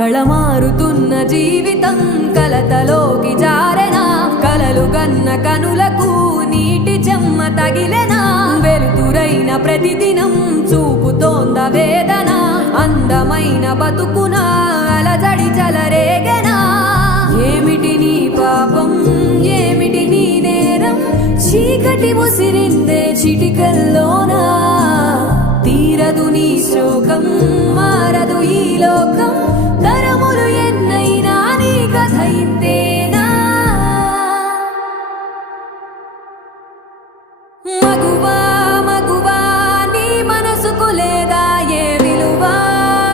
కళమారుతున్న జీవితం కలతలోకి జారెనా కలలు గన్న కనులకు నీటి చెమ్మ తగిలెనా వెలుతురైన ప్రతిదినం చూపుతోంద వేదన అందమైన బతుకున అలజడి చలరేగెనా ఏమిటి నీ పాపం ఏమిటి నీ నేరం చీకటి ముసిరిందే చిటికల్లోనా తీరదు నీ శోకం మార